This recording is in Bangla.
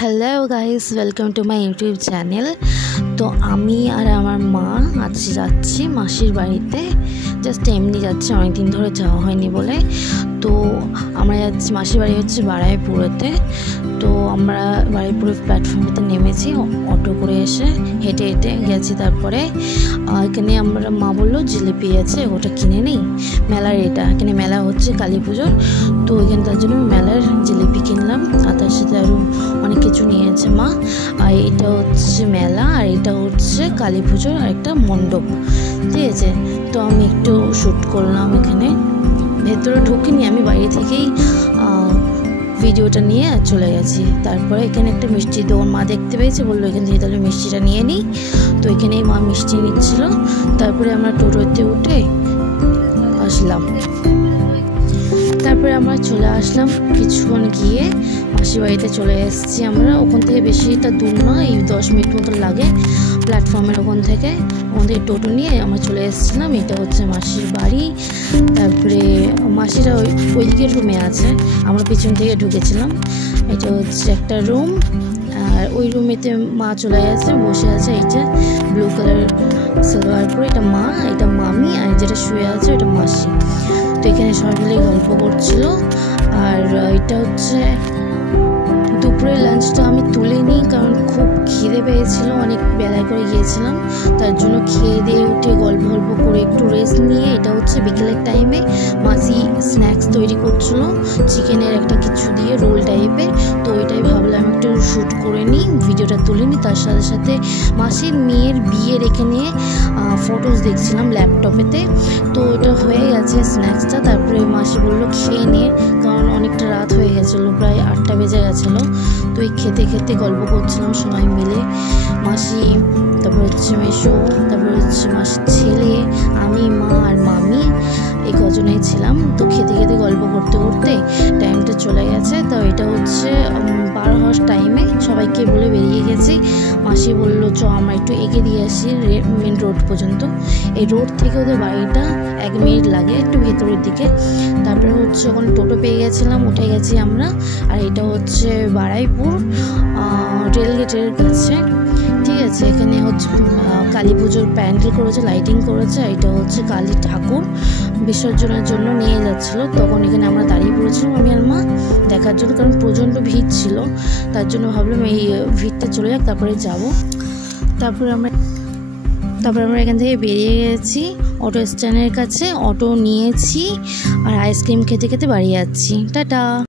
Hello guys, welcome to my YouTube channel. তো আমি আর আমার মা আজ যাচ্ছি মাসির বাড়িতে। জাস্ট এমনি যাচ্ছি, অনেকদিন ধরে যাওয়া হয়নি বলে। তো আমরা যাচ্ছি, মাসির বাড়ি হচ্ছে বারাইপুরেতে। তো আমরা বারাইপুরে প্ল্যাটফর্মেতে নেমেছি, অটো করে এসে হেঁটে হেঁটে গেছি। তারপরে এখানে আমরা, মা বললো জিলিপি আছে, ওটা কিনে নিই। মেলার এখানে মেলা হচ্ছে কালী পুজোর, তো ওইখানে তার জন্য মেলার জিলিপি কিনলাম। আর তার সাথে আরও অনেক কিছু নিয়েছে মা। আর এটা হচ্ছে মেলা, আর এটা হচ্ছে কালী পুজোর আরেকটা মণ্ডপ, ঠিক আছে। তো আমি একটু শ্যুট করলাম এখানে, ভেতরে ঢুকিনি, আমি বাইরে থেকেই ভিডিওটা নিয়ে চলে গেছি। তারপরে এখানে একটা মিষ্টি দোকান মা দেখতে পেয়েছে, বললো এখান থেকে তাহলে মিষ্টিটা নিয়ে নিই। তো এখানেই মা মিষ্টি নিচ্ছিল। তারপরে আমরা টোটোতে উঠে আসলাম। তারপরে আমরা চলে আসলাম, কিছুক্ষণ গিয়ে মাসির বাড়িতে চলে এসেছি আমরা। ওখান থেকে বেশিটা দূর নয়, এই 10 মিনিট মতো লাগে প্ল্যাটফর্মের ওখান থেকে টোটো নিয়ে আমরা চলে এসেছিলাম। এটা হচ্ছে মাসির বাড়ি। তারপরে মাসিরা ওই দিকের রুমে আছে, আমরা পিছন থেকে ঢুকেছিলাম। এটা হচ্ছে একটা রুম, আর ওই রুমেতে মা চলে গেছে, বসে আছে। এইটা ব্লু কালার সালোয়ার পরে, এটা মা, এটা মামি, আর যেটা শুয়ে আছে এটা মাসি। তো এখানে সবাই মিলে গল্প করছিল। আর এটা হচ্ছে দুপুরের লাঞ্চটা আমি তুলে নিই, কারণ খুব খিদে পেয়েছিল, অনেক বেলায় করে গিয়েছিলাম। তার জন্য খেয়ে দিয়ে উঠে গল্প করে একটু রেস্ট নিয়ে, এটা হচ্ছে বিকেলের টাইমে মাসি স্ন্যাক্স তৈরি করছিল, চিকেনের একটা কিছু দিয়ে রোল টাইপের। তো ওইটাই ভাবলাম একটু শ্যুট করে নিই, ভিডিওটা তুলে নিই। তার সাথে সাথে মাসির মেয়ের বিয়ে রেখে নিয়ে ফটোস দেখছিলাম ল্যাপটপেতে। তো ওটা হয়ে গেছে স্ন্যাক্সটা। তারপরে মাসি বললো খেয়ে নিয়ে, কারণ অনেকটা রাত হয়ে গেছিলো, প্রায় 8টা বেজে গেছিলো। তো এই খেতে খেতে গল্প করছিলাম সবাই মিলে, মাসি, তারপর হচ্ছে মেশো, তারপর হচ্ছে মাসির ছেলে, আমি, মা আর মামি, এই কজনেই ছিলাম। তো খেতে খেতে গল্প করতে করতে টাইমটা চলে গেছে। তো এটা হচ্ছে 12 হওয়ার টাইমে সবাইকে বলে বেরিয়ে গেছি। মাসি বললো চ আমরা একটু এগিয়ে দিয়ে আসি মেন রোড পর্যন্ত। এই রোড থেকে ওদের বাড়িটা 1 মিনিট লাগে, একটু ভেতরের দিকে। তারপরে হচ্ছে ওখানে টোটো পেয়ে গেছিলাম, উঠে গেছি আমরা। আর এটা হচ্ছে বারাইপুর রেলগেটের কাছে, ঠিক আছে। এখানে হচ্ছে কালী পুজোর প্যান্ডেল করেছে, লাইটিং করেছে। এটা হচ্ছে কালী ঠাকুর বিসর্জনের জন্য নিয়ে যাচ্ছিলো। তখন এখানে আমরা দাঁড়িয়ে পড়েছিলাম, আমি আর মা, দেখার জন্য, কারণ প্রচণ্ড ভিড় ছিল। তার জন্য ভাবলাম এই ভিড়টা চলে যাক, তারপরে যাব। তারপরে আমরা এখান থেকে বেরিয়ে গেছি অটো স্ট্যান্ডের কাছে, অটো নিয়েছি। আর আইসক্রিম খেতে খেতে বাড়ি যাচ্ছি। টাটা।